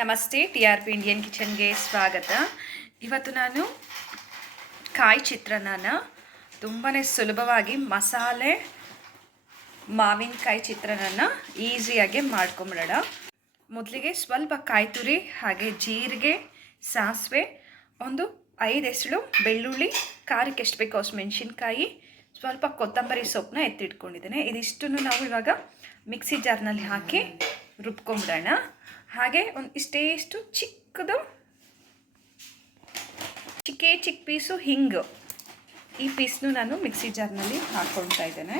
ನಮಸ್ತೆ, T R P Indian ಕಿಚನ್ಗೆ ಸ್ವಾಗತ. ಇವತ್ತು ನಾನು ಕಾಯಿ ಚಿತ್ರಾನ್ನ ತುಂಬಾ ಸುಲಭವಾಗಿ ಮಸಾಲೆ, ಮಾವಿನಕಾಯಿ ಚಿತ್ರಾನ್ನ ಈಸಿಯಾಗಿ ಮಾಡ್ಕೊಂಬಿಡೋಣ. ಮೊದಲಿಗೆ ಸ್ವಲ್ಪ ಕಾಯಿ ತುರಿ, ಹಾಗೆ ಜೀರಿಗೆ, ಸಾಸಿವೆ, ಒಂದು ಐದು ಹೆಸಳು ಬೆಳ್ಳುಳ್ಳಿ, ಖಾರಕ್ಕೆ ಎಷ್ಟು ಬೇಕೋ ಅಷ್ಟು ಮೆಣಸಿನ್ಕಾಯಿ, ಸ್ವಲ್ಪ ಕೊತ್ತಂಬರಿ ಸೊಪ್ಪನ್ನ ಎತ್ತಿಟ್ಕೊಂಡಿದ್ದೇನೆ. ಇದಿಷ್ಟನ್ನು ನಾವು ಇವಾಗ ಮಿಕ್ಸಿ ಜಾರ್ನಲ್ಲಿ ಹಾಕಿ ರುಬ್ಕೊಂಬಿಡೋಣ. ಹಾಗೆ ಒಂದು ಇಷ್ಟೇ ಇಷ್ಟು ಚಿಕ್ಕದು ಚಿಕ್ಕೇ ಚಿಕ್ಕ ಪೀಸು ಹಿಂಗು. ಈ ಪೀಸ್ನು ನಾನು ಮಿಕ್ಸಿ ಜಾರ್ನಲ್ಲಿ ಹಾಕ್ಕೊಳ್ತಾ ಇದ್ದೇನೆ.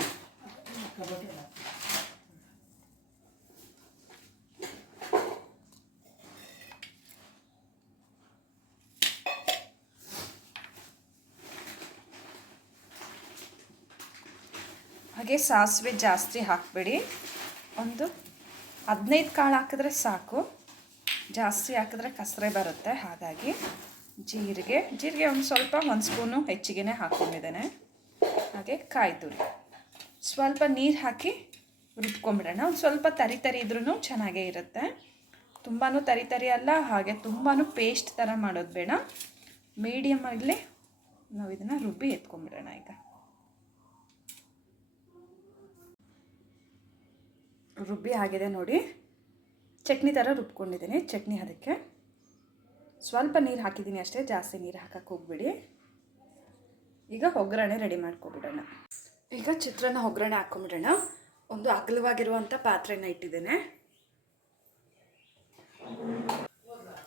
ಹಾಗೆ ಸಾಸಿವೆ ಜಾಸ್ತಿ ಹಾಕಬೇಡಿ. ಒಂದು ಹದಿನೈದು ಕಾಳು ಹಾಕಿದ್ರೆ ಸಾಕು. ಜಾಸ್ತಿ ಹಾಕಿದ್ರೆ ಕಸರೆ ಬರುತ್ತೆ. ಹಾಗಾಗಿ ಜೀರಿಗೆ ಜೀರಿಗೆ ಒಂದು ಸ್ವಲ್ಪ ಒಂದು ಸ್ಪೂನು ಹೆಚ್ಚಿಗೆ ಹಾಕ್ಕೊಂಡಿದ್ದೇನೆ ಹಾಗೆ ಕಾಯಿ ಸ್ವಲ್ಪ ನೀರು ಹಾಕಿ ರುಬ್ಕೊಂಬಿಡೋಣ. ಒಂದು ಸ್ವಲ್ಪ ತರಿ ತರಿ ಇದ್ರೂ ಚೆನ್ನಾಗೇ ಇರುತ್ತೆ. ತುಂಬಾ ತರಿ ತರಿ ಅಲ್ಲ, ಹಾಗೆ ತುಂಬಾ ಪೇಸ್ಟ್ ಥರ ಮಾಡೋದು ಬೇಡ. ಮೀಡಿಯಮಲ್ಲಿ ನಾವು ಇದನ್ನು ರುಬ್ಬಿ ಎತ್ಕೊಂಬಿಡೋಣ ಈಗ. ರುಬ್ಬಿ ಆಗಿದೆ ನೋಡಿ. ಚಟ್ನಿ ಥರ ರುಬ್ಕೊಂಡಿದ್ದೀನಿ, ಚಟ್ನಿ ಅದಕ್ಕೆ. ಸ್ವಲ್ಪ ನೀರು ಹಾಕಿದ್ದೀನಿ ಅಷ್ಟೇ, ಜಾಸ್ತಿ ನೀರು ಹಾಕಕ್ಕೆ ಹೋಗ್ಬಿಡಿ. ಈಗ ಒಗ್ಗರಣೆ ರೆಡಿ ಮಾಡ್ಕೊಬಿಡೋಣ. ಈಗ ಚಿತ್ರಾನ್ನ ಒಗ್ಗರಣೆ ಹಾಕ್ಕೊಂಬಿಡೋಣ ಒಂದು ಅಗಲವಾಗಿರುವಂಥ ಪಾತ್ರೆನ ಇಟ್ಟಿದ್ದೇನೆ.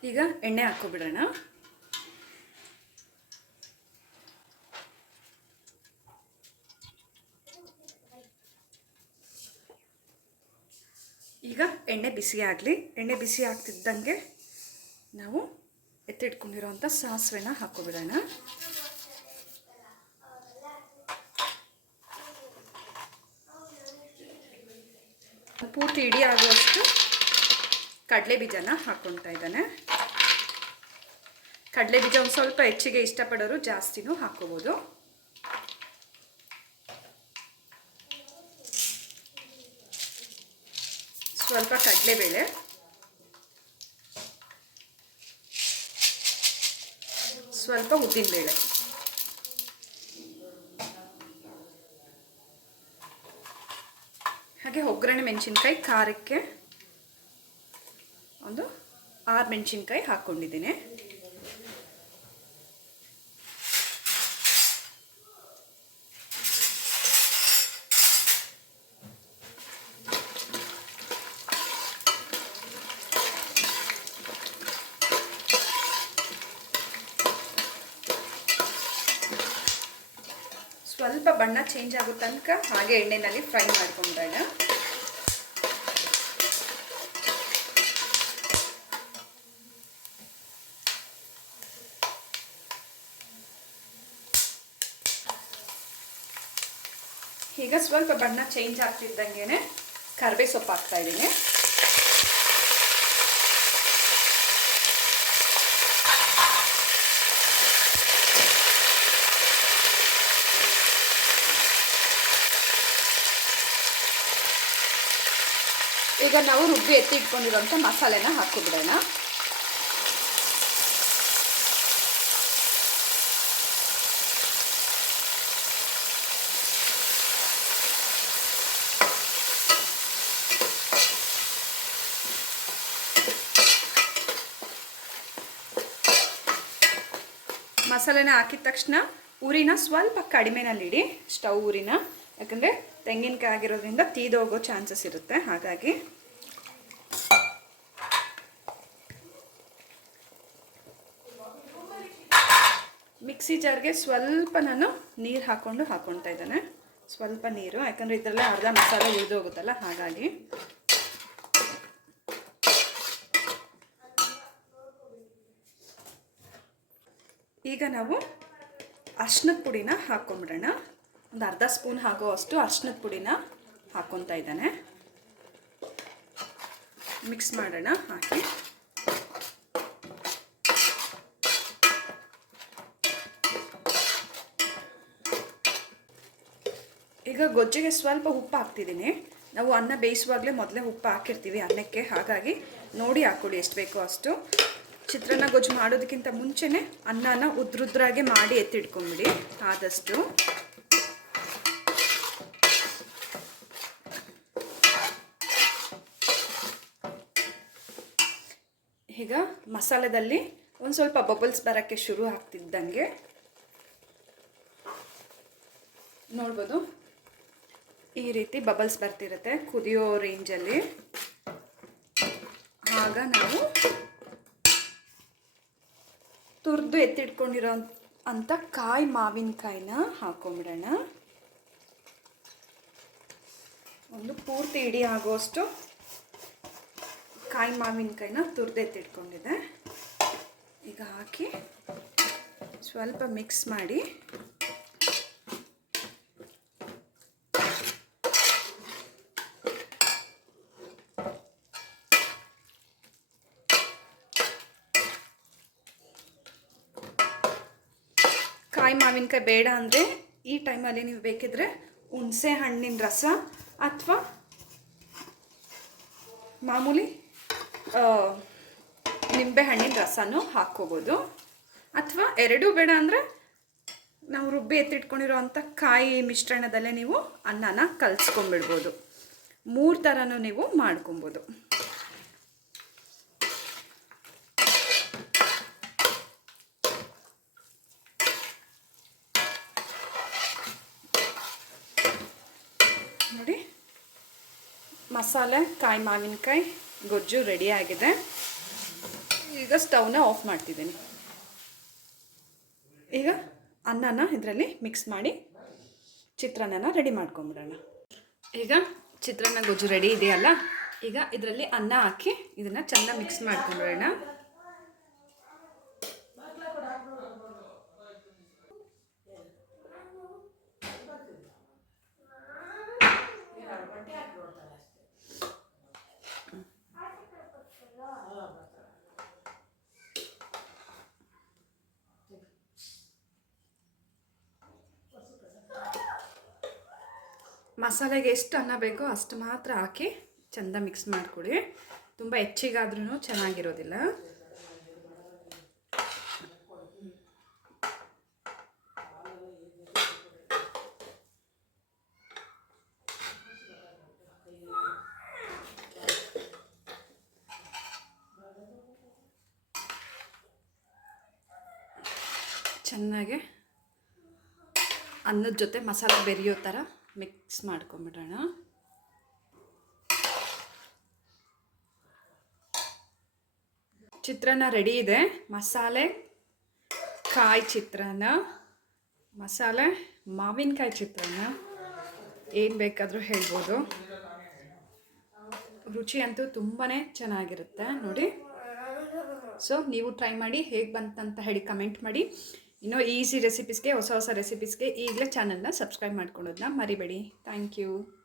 ಈಗ ಎಣ್ಣೆ ಹಾಕ್ಕೊಬಿಡೋಣ ಈಗ ಎಣ್ಣೆ ಬಿಸಿ ಆಗಲಿ, ಎಣ್ಣೆ ಬಿಸಿ ಆಗ್ತಿದ್ದಂಗೆ ನಾವು ಎತ್ತಿಟ್ಕೊಂಡಿರೋವಂಥ ಸಾಸಿವೆನ ಹಾಕೋಬಿಡೋಣ ಪೂರ್ತಿ ಇಡೀ ಆಗುವಷ್ಟು ಕಡಲೆ ಬೀಜನ ಹಾಕ್ಕೊಳ್ತಾ ಇದ್ದಾನೆ. ಕಡಲೆ ಬೀಜ ಒಂದು ಸ್ವಲ್ಪ ಹೆಚ್ಚಿಗೆ ಇಷ್ಟಪಡೋರು ಜಾಸ್ತಿನೂ ಹಾಕೋಬೋದು ಸ್ವಲ್ಪ ಕಡಲೆಬೇಳೆ. ಸ್ವಲ್ಪ ಉದ್ದಿನಬೇಳೆ. ಹಾಗೆ ಒಗ್ಗರಣೆ ಮೆಣಸಿನ್ಕಾಯಿ ಖಾರಕ್ಕೆ ಒಂದು ಆರು ಮೆಣಸಿನ್ಕಾಯಿ ಹಾಕ್ಕೊಂಡಿದ್ದೀನಿ. ಸ್ವಲ್ಪ ಬಣ್ಣ ಚೇಂಜ್ ಆಗೋ ತನಕ ಹಾಗೆ ಎಣ್ಣೆನಲ್ಲಿ ಫ್ರೈ ಮಾಡ್ಕೊಂಡೋಣ. ಈಗ ಸ್ವಲ್ಪ ಬಣ್ಣ ಚೇಂಜ್ ಆಗ್ತಿದ್ದಂಗೆ ಕರ್ಬೇ ಸೊಪ್ಪು ಹಾಕ್ತಾ ಇದ್ದೀನಿ. ಈಗ ನಾವು ರುಬ್ಬಿ ಎತ್ತಿ ಇಟ್ಕೊಂಡಿರೋಂಥ ಮಸಾಲೆನ ಹಾಕಿಬಿಡೋಣ ಮಸಾಲೆನ ಹಾಕಿದ ತಕ್ಷಣ ಉರಿನ ಸ್ವಲ್ಪ ಕಡಿಮೆನಲ್ಲಿಡಿ ಸ್ಟವ್ ಉರಿನ ಯಾಕಂದರೆ ತೆಂಗಿನಕಾಯಿ ಆಗಿರೋದ್ರಿಂದ ತೀದೋಗೋ ಚಾನ್ಸಸ್ ಇರುತ್ತೆ, ಹಾಗಾಗಿ. ಮಿಕ್ಸಿ ಜಾರ್ಗೆ ಸ್ವಲ್ಪ ನಾನು ನೀರು ಹಾಕ್ಕೊಂಡು ಹಾಕ್ಕೊಳ್ತಾ ಇದ್ದಾನೆ. ಸ್ವಲ್ಪ ನೀರು, ಯಾಕಂದರೆ ಇದರಲ್ಲೇ ಅರ್ಧ ಮಸಾಲೆ ಉಳಿದೋಗುತ್ತಲ್ಲ, ಹಾಗಾಗಿ. ಈಗ ನಾವು ಅರ್ಶಿನದ ಪುಡಿನ ಹಾಕ್ಕೊಂಬಿಡೋಣ ಒಂದು ಅರ್ಧ ಸ್ಪೂನ್ ಹಾಕೋ ಅಷ್ಟು ಅರ್ಶಿನದ ಪುಡಿನ ಹಾಕ್ಕೊತಾ ಇದ್ದಾನೆ. ಮಿಕ್ಸ್ ಮಾಡೋಣ, ಹಾಕಿ. ಈಗ ಗೊಜ್ಜಿಗೆ ಸ್ವಲ್ಪ ಉಪ್ಪು ಹಾಕ್ತಿದ್ದೀನಿ. ನಾವು ಅನ್ನ ಬೇಯಿಸುವಾಗಲೇ ಮೊದಲೇ ಉಪ್ಪು ಹಾಕಿರ್ತೀವಿ ಅನ್ನಕ್ಕೆ. ಹಾಗಾಗಿ ನೋಡಿ ಹಾಕ್ಕೊಳ್ಳಿ ಎಷ್ಟು ಬೇಕೋ ಅಷ್ಟು. ಚಿತ್ರಾನ್ನ ಗೊಜ್ಜು ಮಾಡೋದಕ್ಕಿಂತ ಮುಂಚೆನೇ ಅನ್ನನ ಉದ್ರುದ್ರಾಗೆ ಮಾಡಿ ಎತ್ತಿಟ್ಕೊಂಬಿಡಿ. ಆದಷ್ಟು. ಈಗ ಮಸಾಲೆದಲ್ಲಿ ಒಂದು ಸ್ವಲ್ಪ ಬಬಲ್ಸ್ ಬರೋಕ್ಕೆ ಶುರು ಆಗ್ತಿದ್ದಂಗೆ. ನೋಡ್ಬೋದು. ಈ ರೀತಿ ಬಬಲ್ಸ್ ಬರ್ತಿರುತ್ತೆ ಕುದಿಯೋ ರೇಂಜಲ್ಲಿ ಆಗ ನಾವು ತುರಿದು ಎತ್ತಿಟ್ಕೊಂಡಿರೋ ಅಂಥ ಕಾಯಿ ಮಾವಿನಕಾಯಿನ ಹಾಕೊಂಬಿಡೋಣ. ಒಂದು ಪೂರ್ತಿ ಇಡೀ ಆಗೋಷ್ಟು ಕಾಯಿ ಮಾವಿನಕಾಯಿನ ತುರಿದು ಎತ್ತಿಟ್ಕೊಂಡಿದೆ. ಈಗ ಹಾಕಿ ಸ್ವಲ್ಪ ಮಿಕ್ಸ್ ಮಾಡಿ ಕಾಯಿ ಮಾವಿನಕಾಯಿ ಬೇಡ ಅಂದರೆ ಈ ಟೈಮಲ್ಲಿ ನೀವು ಬೇಕಿದ್ರೆ ಹುಣಸೆ ಹಣ್ಣಿನ ರಸ ಅಥವಾ ಮಾಮೂಲಿ ನಿಂಬೆ ಹಣ್ಣಿನ ರಸನೂ ಹಾಕ್ಕೋಬೋದು. ಅಥವಾ ಎರಡೂ ಬೇಡ ಅಂದರೆ ನಾವು ರುಬ್ಬಿ ಎತ್ತಿಟ್ಕೊಂಡಿರೋ ಅಂಥ ಕಾಯಿ ಮಿಶ್ರಣದಲ್ಲೇ ನೀವು ಅನ್ನನ ಕಲಿಸ್ಕೊಂಡ್ಬಿಡ್ಬೋದು. ಮೂರು ಥರನೂ ನೀವು ಮಾಡ್ಕೊಬೋದು ನೋಡಿ ಮಸಾಲೆ, ಕಾಯಿ ಮಾವಿನಕಾಯಿ, ಗೊಜ್ಜು ರೆಡಿ ಆಗಿದೆ. ಈಗ ಸ್ಟವ್ನ ಆಫ್ ಮಾಡ್ತಿದ್ದೀನಿ. ಈಗ ಅನ್ನನ ಇದರಲ್ಲಿ ಮಿಕ್ಸ್ ಮಾಡಿ ಚಿತ್ರಾನ್ನನ ರೆಡಿ ಮಾಡ್ಕೊಂಬಿಡೋಣ. ಈಗ ಚಿತ್ರಾನ್ನ, ಗೊಜ್ಜು ರೆಡಿ ಇದೆಯಲ್ಲ? ಈಗ ಇದರಲ್ಲಿ ಅನ್ನ ಹಾಕಿ ಇದನ್ನು ಚೆನ್ನಾಗಿ ಮಿಕ್ಸ್ ಮಾಡ್ಕೊಂಬಿಡೋಣ. ಮಸಾಲೆಗೆ ಎಷ್ಟು ಅನ್ನ ಬೇಕೋ ಅಷ್ಟು ಮಾತ್ರ ಹಾಕಿ ಚೆಂದ ಮಿಕ್ಸ್ ಮಾಡಿಕೊಡಿ. ತುಂಬ ಹೆಚ್ಚಿಗಾದ್ರೂ ಚೆನ್ನಾಗಿರೋದಿಲ್ಲ. ಚೆನ್ನಾಗೆ ಅನ್ನದ ಜೊತೆ ಮಸಾಲೆ ಬೆರೆಯೋ ಥರ ಮಿಕ್ಸ್ ಮಾಡ್ಕೊಂಬಿಡೋಣ. ಚಿತ್ರಾನ್ನ ರೆಡಿ ಇದೆ. ಮಸಾಲೆ, ಕಾಯಿ ಚಿತ್ರಾನ್ನ, ಮಸಾಲೆ, ಮಾವಿನಕಾಯಿ ಚಿತ್ರಾನ್ನ. ಏನು ಬೇಕಾದರೂ ಹೇಳ್ಬೋದು. ರುಚಿ ಅಂತೂ ತುಂಬಾ ಚೆನ್ನಾಗಿರುತ್ತೆ ನೋಡಿ. ಸೊ ನೀವು ಟ್ರೈ ಮಾಡಿ ಹೇಗೆ ಬಂತಂತ ಹೇಳಿ ಕಮೆಂಟ್ ಮಾಡಿ. ಇನ್ನೂ ಈಸಿ ರೆಸಿಪೀಸ್ಗೆ ಹೊಸ ಹೊಸ ರೆಸಿಪೀಸ್ಗೆ ಈಗಲೇ ಚಾನಲ್ನ ಸಬ್ಸ್ಕ್ರೈಬ್ ಮಾಡ್ಕೊಳೋದನ್ನ ಮರಿಬೇಡಿ. Thank you.